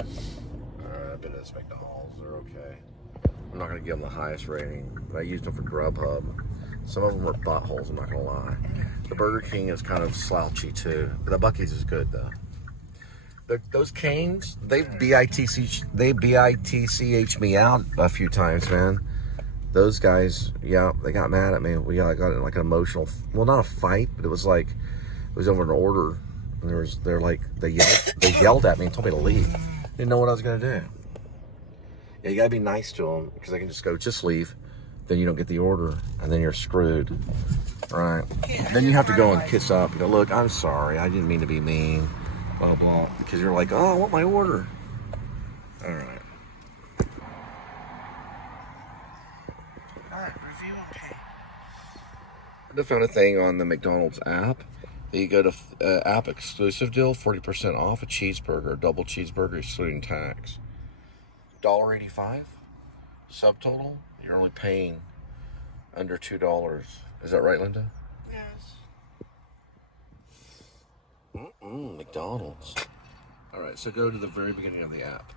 Alright, I've been to this McDonald's. They're okay. I'm not going to give them the highest rating, but I used them for Grubhub. Some of them were buttholes, I'm not going to lie. The Burger King is kind of slouchy too. But the Buc-ee's is good though. Those Canes, they BITCH me out a few times, man. Those guys, yeah, they got mad at me. We got in like an emotional, well, not a fight, but it was like, it was over an order. And they yelled at me and told me to leave. Didn't know what I was going to do. Yeah, you got to be nice to them because they can just go, just leave. Then you don't get the order and then you're screwed. Right. Then you have to go and kiss up. You go, look, I'm sorry. I didn't mean to be mean. Blah, blah. Because you're like, oh, I want my order. All right. Review and pay. I found a thing on the McDonald's app. You go to app exclusive deal, 40% off a cheeseburger, a double cheeseburger excluding tax. $1.85 subtotal. You're only paying under $2. Is that right, Linda? Yes. McDonald's. All right, so go to the very beginning of the app.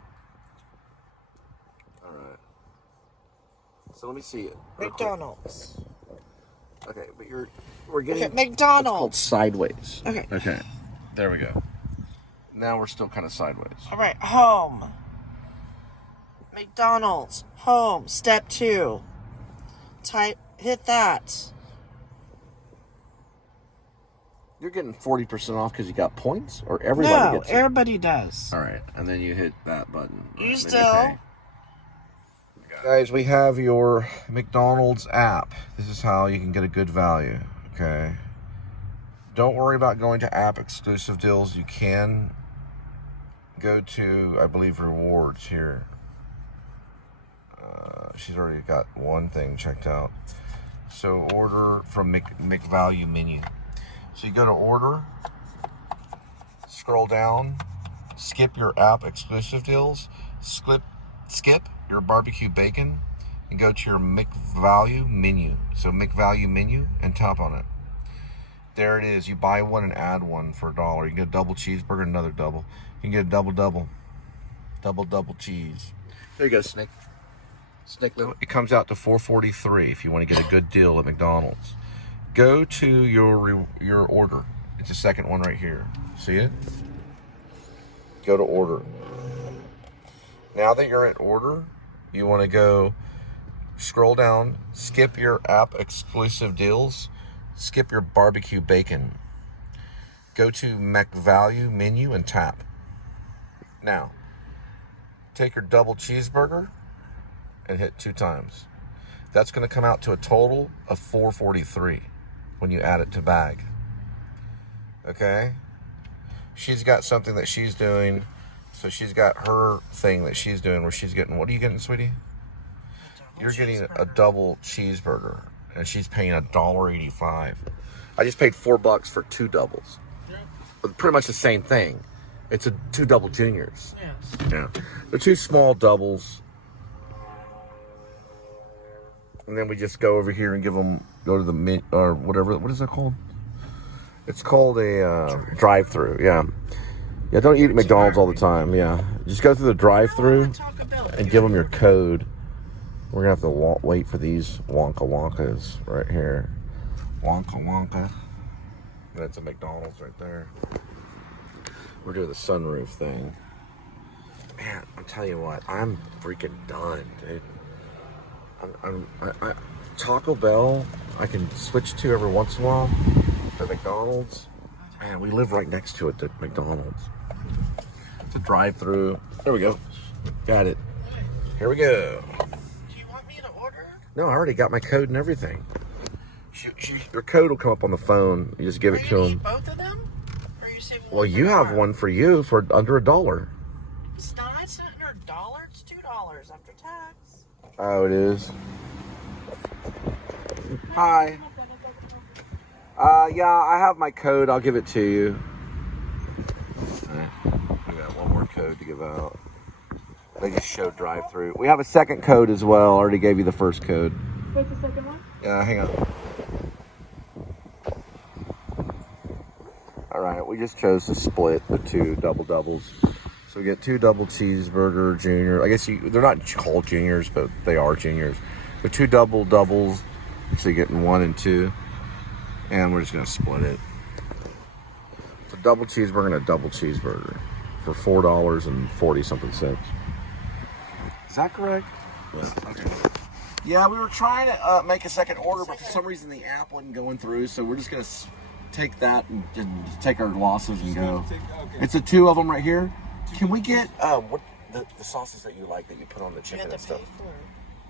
All right. So let me see it. McDonald's. Okay, but we're getting McDonald's. It's called sideways. Okay. Okay. There we go. Now we're still kind of sideways. All right, home. McDonald's. Home. Step 2. Hit that. You're getting 40% off because you got points, or everybody gets it? No, everybody does. All right, and then you hit that button. You still. Guys, we have your McDonald's app. This is how you can get a good value, okay? Don't worry about going to app exclusive deals. You can go to, I believe, rewards here. She's already got one thing checked out. So order from McValue menu. So you go to order, scroll down, skip your app exclusive deals, skip your barbecue bacon, and go to your McValue menu. So McValue menu and tap on it. There it is. You buy one and add one for $1. You can get a double cheeseburger, another double. You can get a double cheese. There you go, Snake. It comes out to $4.43 if you want to get a good deal at McDonald's. Go to your order. It's the second one right here. See it? Go to order. Now that you're at order, you want to go scroll down, skip your app exclusive deals, skip your barbecue bacon. Go to McValue menu and tap. Now, take your double cheeseburger and hit 2 times. That's going to come out to a total of $4.43 when you add it to bag. Okay? She's got something that she's doing. So she's got her thing that she's doing where she's getting, what are you getting, sweetie? You're getting a double cheeseburger, and she's paying $1.85. I just paid $4 for 2 doubles. Yeah. But pretty much the same thing. It's 2 double juniors. Yes. Yeah. They're 2 small doubles. And then we just go over here and go to the or whatever. What is that called? It's called a drive-through. Yeah. Yeah, don't eat at McDonald's all the time. Yeah. Just go through the drive-through and give them your code. We're going to have to wait for these Wonkas right here. Wonka. That's a McDonald's right there. We're doing the sunroof thing. Man, I'm telling you what, I'm freaking done, dude. Taco Bell, I can switch to every once in a while. The McDonald's, man, we live right next to it, the McDonald's. It's a drive-through. There we go. Got it. Here we go. Do you want me to order? No, I already got my code and everything. Your code will come up on the phone. You just give it to them. Both of them? Or you say one? Well, you have one for you for under $1. It's not under $1. It's $2 after tax. Oh, it is. Hi. Yeah, I have my code. I'll give it to you. We got one more code to give out. They just showed drive-through. We have a second code as well. I already gave you the first code. What's the second one? Yeah, hang on. All right, we just chose to split the 2 doubles. So we get 2 double cheeseburger junior. I guess they're not called juniors, but they are juniors. But 2 doubles. So you're getting 1 and 2. And we're just gonna split it. It's a double cheeseburger and a double cheeseburger for $4.40 something. Is that correct? Yeah. Okay. Yeah, we were trying to make a second order, but for some reason the app wasn't going through. So we're just gonna take that and take our losses and go. It's the 2 of them right here. Can we get what the sauces that you like that you put on the chicken and stuff?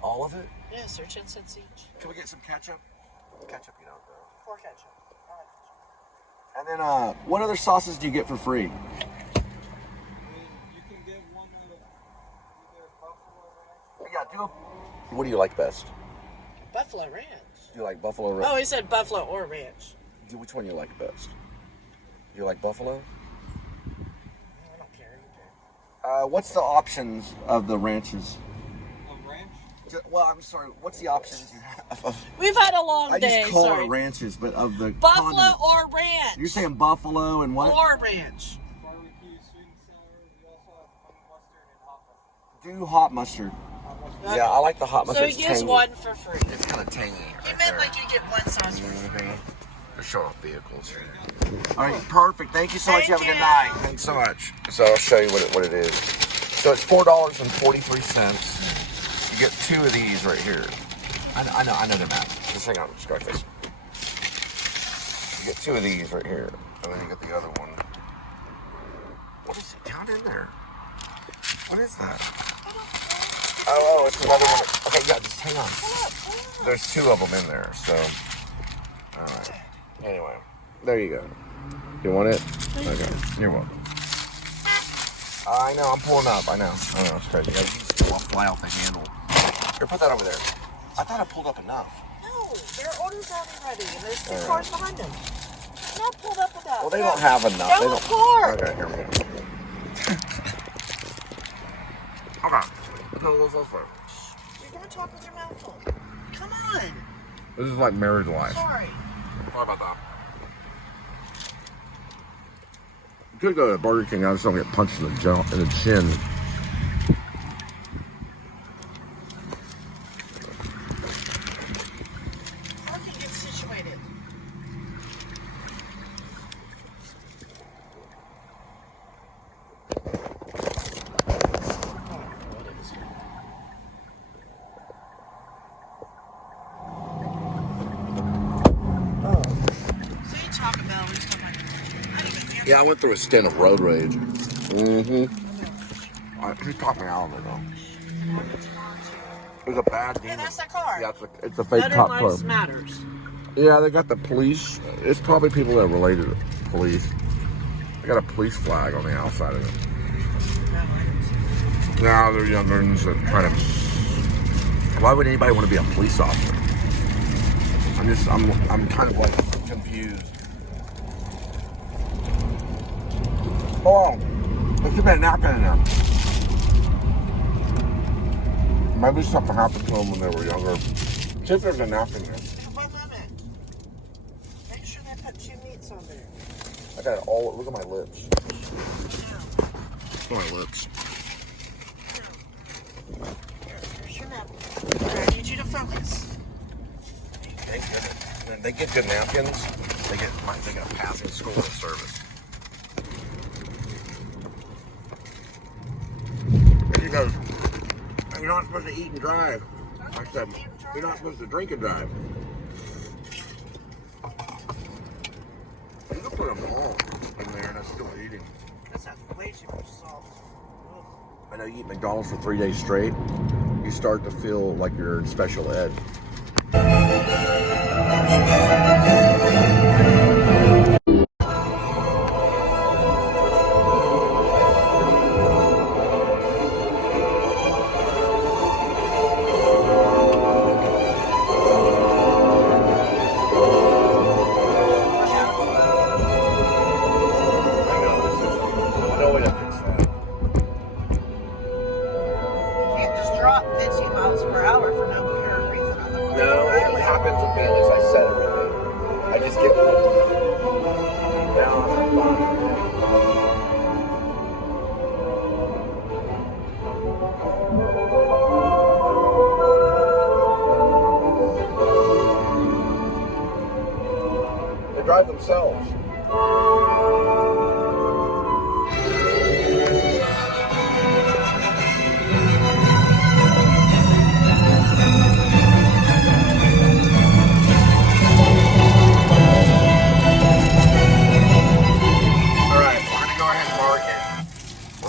All of it? Yes, they're 10 cents each. Can we get some ketchup? Ketchup, you don't know. 4 ketchup. I like ketchup. And then, what other sauces do you get for free? You can get one of either buffalo ranch. Yeah, what do you like best? Buffalo ranch. Do you like buffalo ranch? Oh, he said buffalo or ranch. Which one do you like best? Do you like buffalo? I don't care. What's the options of the ranches? Of ranch? Well, I'm sorry. What's the options you have? We've had a long day. I just call sorry. it ranches, but of the Buffalo condiments. or ranch. You're saying buffalo and what? Or ranch. Barbecue, sweet and sour. We also have honey mustard and hot mustard. Do hot mustard. Yeah, I like the hot mustard. So he gives tangy. 1 for free. It's kind of tangy. He meant like you get 1 sauce for free. They're showing off vehicles here. All right, perfect. Thank you so much. You have a good night. Thanks so much. So I'll show you what it is. So it's $4.43. You get 2 of these right here. I know they're not. Just hang on, start this. You get 2 of these right here, and then you get the other one. What is it down in there? What is that? Oh, it's another one. Okay, yeah, just hang on. There's 2 of them in there, so. All right. Anyway, there you go. You want it? Okay. You're welcome. I know, I'm pulling up. I know, it's crazy. I'll fly off the handle. Here, put that over there. I thought I pulled up enough. No, their order's already ready, and there's 2 cars behind them. Not pulled up enough. Well, they don't have enough. Go park. Okay, here we go. Okay. You're gonna talk with your mouth full. Come on. This is like married life. Sorry. Sorry about that. You could go to Burger King. I just don't get punched in the chin. How can you get situated? Yeah, I went through a stint of road rage. Mm-hmm. He talked me out of it, though. It was a bad demon. Yeah, that's the car. Yeah, it's a fake cop car. Lives matters. Yeah, they got the police. It's probably people that are related to police. They got a police flag on the outside of it. No, they're younguns that try to. Why would anybody want to be a police officer? I'm kind of like confused. Oh, there should be a napkin in there. Maybe something happened to them when they were younger. See if there's a napkin there. One moment. Make sure they put 2 meats on there. I got it all. Look at my lips. Look at my lips. Here's your napkin. I need you to focus. They get good napkins. They get a passing score of service. He goes, you're not supposed to eat and drive. I said, you're not supposed to drink and drive. You can put them all in there and I'm still eating. That's way too much salt. I know you eat McDonald's for 3 days straight, you start to feel like you're in special ed. drive themselves.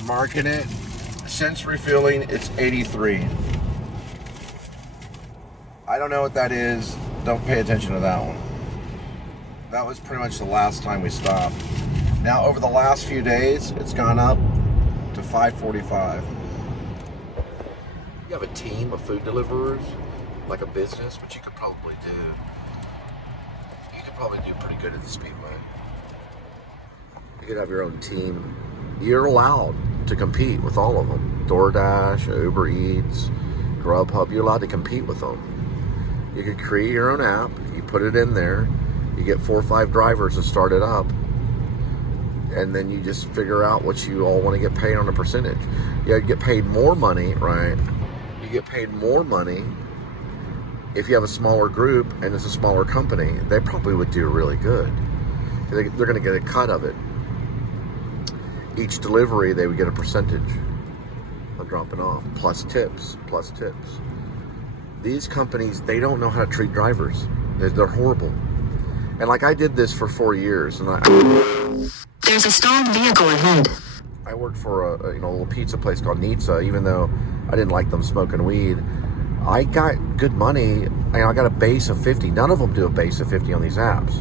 Marking it. Since refilling, it's 83. I don't know what that is. Don't pay attention to that one. That was pretty much the last time we stopped. Now, over the last few days, it's gone up to 545. You have a team of food deliverers, like a business, which you could probably do. You could probably do pretty good at the Speedway. You could have your own team. You're allowed to compete with all of them. DoorDash, Uber Eats, Grubhub, you're allowed to compete with them. You could create your own app, you put it in there, you get 4 or 5 drivers to start it up, and then you just figure out what you all want to get paid on a percentage. You get paid more money, right? You get paid more money if you have a smaller group and it's a smaller company. They probably would do really good. They're going to get a cut of it. Each delivery, they would get a percentage of dropping off, plus tips. These companies, they don't know how to treat drivers. They're horrible. And like, I did this for 4 years, and there's a stalled vehicle ahead. I worked for a little pizza place called Nizza. Even though I didn't like them smoking weed, I got good money. I got a base of 50. None of them do a base of 50 on these apps.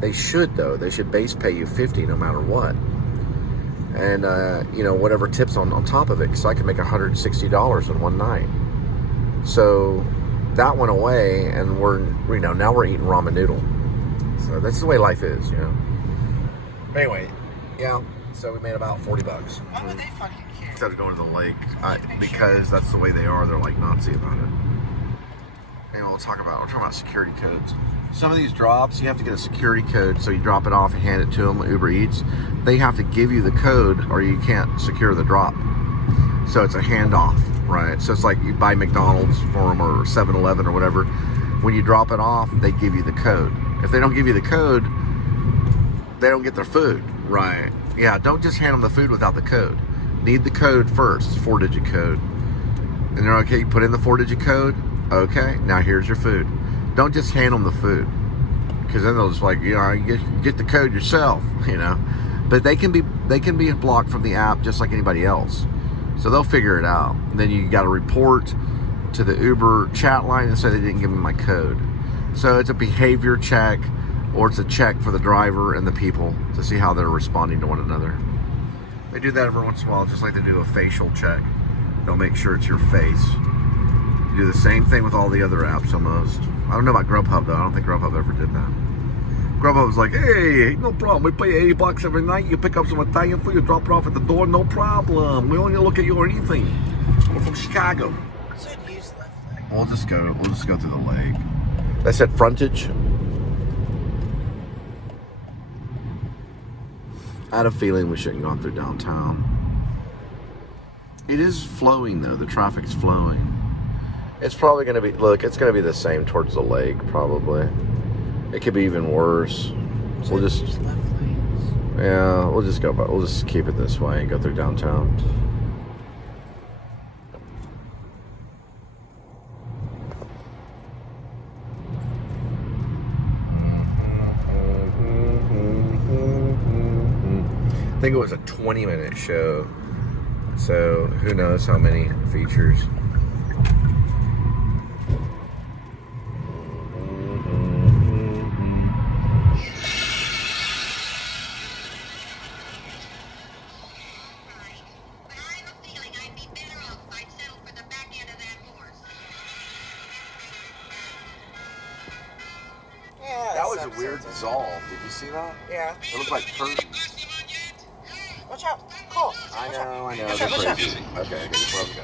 They should, though. They should base pay you 50 no matter what. And, whatever tips on top of it, because I could make $160 in one night. So that went away, and now we're eating ramen noodle. So that's the way life is, Anyway, yeah, so we made about $40. Why would they fucking care? Instead of going to the lake, because that's the way they are. They're like Nazi about it. Anyway, we're talking about security codes. Some of these drops, you have to get a security code, so you drop it off and hand it to them, Uber Eats. They have to give you the code, or you can't secure the drop. So it's a handoff, right? So it's like you buy McDonald's for them, or 7-Eleven or whatever. When you drop it off, they give you the code. If they don't give you the code, they don't get their food, right? Yeah, don't just hand them the food without the code. Need the code first, 4-digit code. And they're okay, you put in the 4-digit code, okay, now here's your food. Don't just hand them the food, because then they'll just you get the code yourself, But they can be blocked from the app just like anybody else. So they'll figure it out. And then you got to report to the Uber chat line and say they didn't give me my code. So it's a behavior check, or it's a check for the driver and the people to see how they're responding to one another. They do that every once in a while, just like they do a facial check. They'll make sure it's your face. You do the same thing with all the other apps almost. I don't know about Grubhub, though. I don't think Grubhub ever did that. Grubhub was like, hey, no problem. We pay $80 every night. You pick up some Italian food, you drop it off at the door, no problem. We only look at you or anything. We're from Chicago. Should use left leg. We'll just go through the lake. They said frontage. I had a feeling we shouldn't go through downtown. It is flowing, though. The traffic's flowing. It's probably going to be, it's going to be the same towards the lake, probably. It could be even worse. We'll just go, but we'll just keep it this way and go through downtown. I think it was a 20-minute show, so who knows how many features. That was a weird dissolve. Did you see that? Yeah. It looked like curtains. Watch out. Cool. I know. Watch They're out, watch out. crazy. Okay, just let them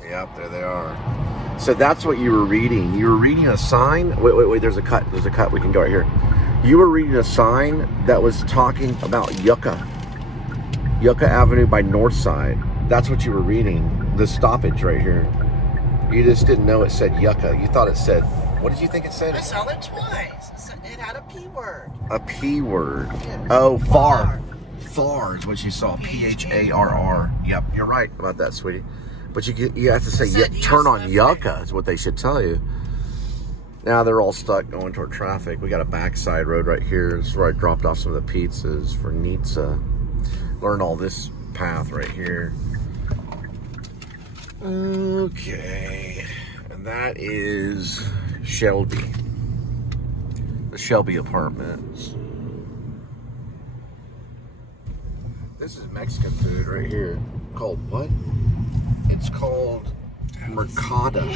go. Yep, there they are. So that's what you were reading. You were reading a sign. Wait. There's a cut. We can go right here. You were reading a sign that was talking about Yucca Avenue by Northside. That's what you were reading. The stoppage right here. You just didn't know it said Yucca. You thought it said What did you think it said? I saw it twice. It had a P word. A P word. Yes. Oh, far. Far is what you saw. P-H-A-R-R. Yep, you're right about that, sweetie. But you have to say, turn on Yucca is what they should tell you. Now they're all stuck going toward traffic. We got a backside road right here. This is where I dropped off some of the pizzas for Nitsa. Learned all this path right here. Okay. And that is Shelby. The Shelby Apartments. This is Mexican food right here. Called what? It's called Mercada.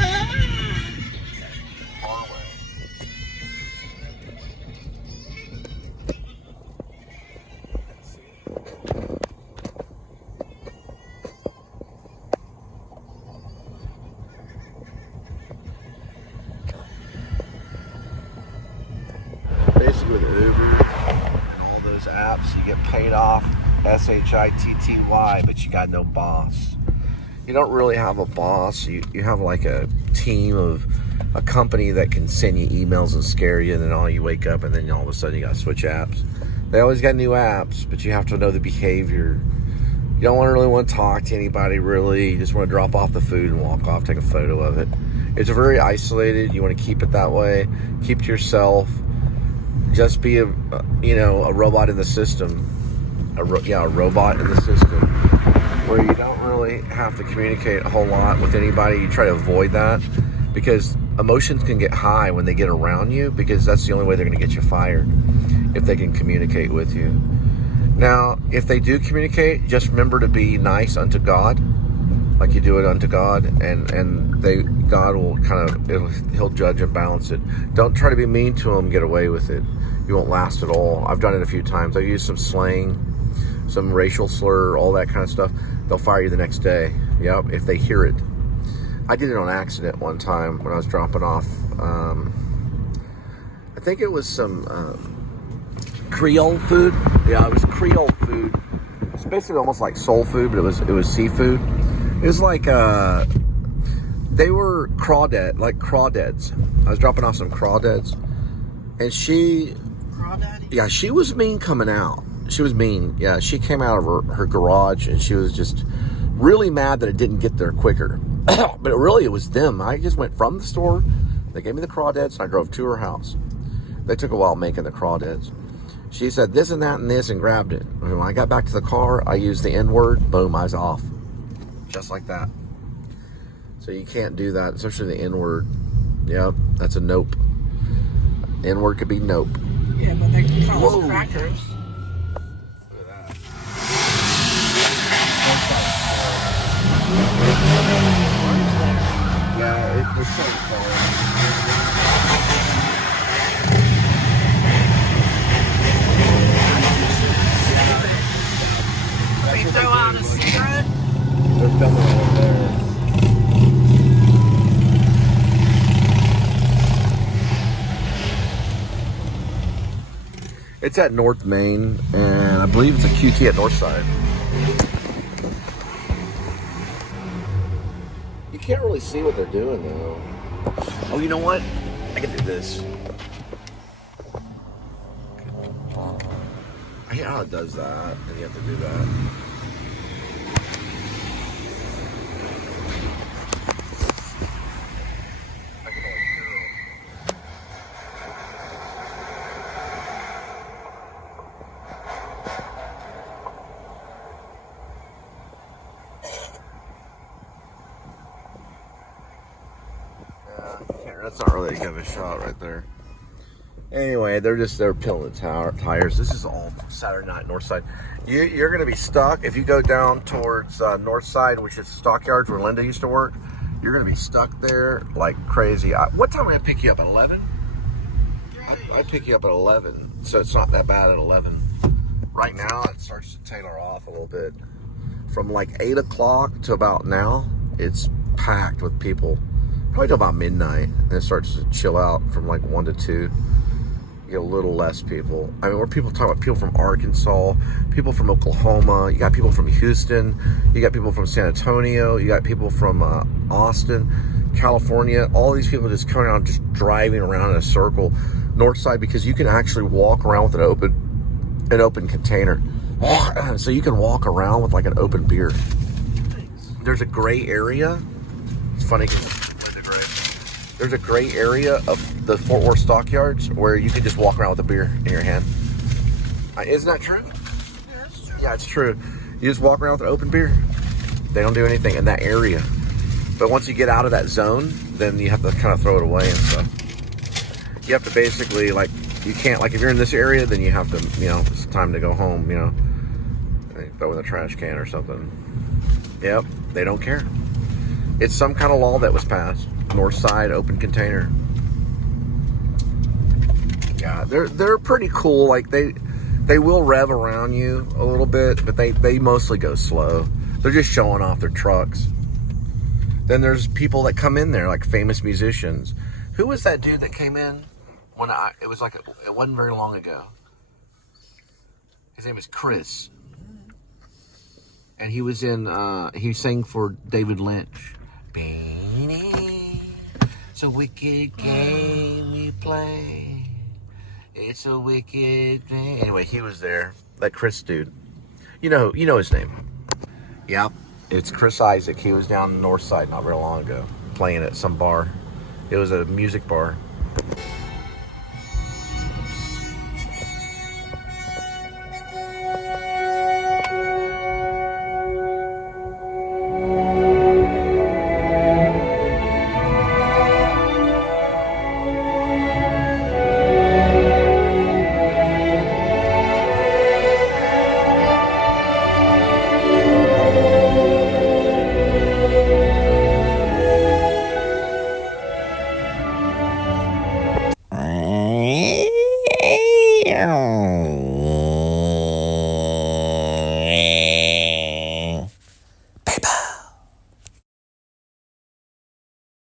Basically with Uber and all those apps, you get paid off S-H-I-T-T-Y, but you got no boss. You don't really have a boss. You have like a team of a company that can send you emails and scare you, and then all you wake up and then all of a sudden you got to switch apps. They always got new apps, but you have to know the behavior. You don't really want to talk to anybody really. You just want to drop off the food and walk off, take a photo of it. It's very isolated. You want to keep it that way. Keep to yourself. Just be a robot in the system. A robot in the system where you don't really have to communicate a whole lot with anybody. You try to avoid that because emotions can get high when they get around you, because that's the only way they're going to get you fired, if they can communicate with you. Now, if they do communicate, just remember to be nice unto God, like you do it unto God, and God will he'll judge and balance it. Don't try to be mean to them, get away with it. You won't last at all. I've done it a few times. I've used some slang, some racial slur, all that kind of stuff. They'll fire you the next day. Yep, if they hear it. I did it on accident one time when I was dropping off. I think it was some Creole food. Yeah, it was Creole food. It's basically almost like soul food, but it was seafood. It was like they were crawdads. I was dropping off some crawdads, and she was mean coming out. She was mean. Yeah, she came out of her garage, and she was just really mad that it didn't get there quicker. But it was them. I just went from the store. They gave me the crawdads, and I drove to her house. They took a while making the crawdads. She said this and that and this and grabbed it. When I got back to the car, I used the N-word. Boom, I was off. Just like that. So you can't do that, especially the N-word. Yep, that's a nope. N-word could be nope. Yeah, but they can call us crackers. Look at that. Yeah, it's so cold. We throw out a cigarette. There's filming over there. It's at North Main, and I believe it's a QT at Northside. You can't really see what they're doing, though. Oh, you know what? I can do this. I hate how it does that, and you have to do that. That's not really a good of a shot right there. Anyway, they're peeling the tires. This is all Saturday night, Northside. You're going to be stuck if you go down towards Northside, which is Stockyards where Linda used to work. You're going to be stuck there like crazy. What time would I pick you up? At 11? I'd pick you up at 11, so it's not that bad at 11. Right now, it starts to tailor off a little bit. From like 8 o'clock to about now, it's packed with people. Probably till about midnight, and it starts to chill out from like 1 to 2. You get a little less people. I mean, we're talking about people from Arkansas, people from Oklahoma. You got people from Houston. You got people from San Antonio. You got people from Austin. California, all these people just coming out, just driving around in a circle, north side, because you can actually walk around with an open container. So you can walk around with like an open beer. There's a gray area. It's funny because there's a gray area of the Fort Worth stockyards where you can just walk around with a beer in your hand. Isn't that true? Yeah, that's true. Yeah, it's true. You just walk around with an open beer. They don't do anything in that area. But once you get out of that zone, then you have to kind of throw it away and stuff. You have to basically, like, you can't, like, if you're in this area, then you have to, you know, it's time to go home, you know. Throw in a trash can or something. Yep, they don't care. It's some kind of law that was passed. North side, open container. Yeah, they're pretty cool. Like, they will rev around you a little bit, but they mostly go slow. They're just showing off their trucks. Then there's people that come in there, like famous musicians. Who was that dude that came in when it was like, it wasn't very long ago. His name is Chris. And he was in, he sang for David Lynch. Beanie, it's a wicked game we play. It's a wicked game. Anyway, he was there. That Chris dude. You know his name. Yep. It's Chris Isaac. He was down the north side not very long ago, playing at some bar. It was a music bar.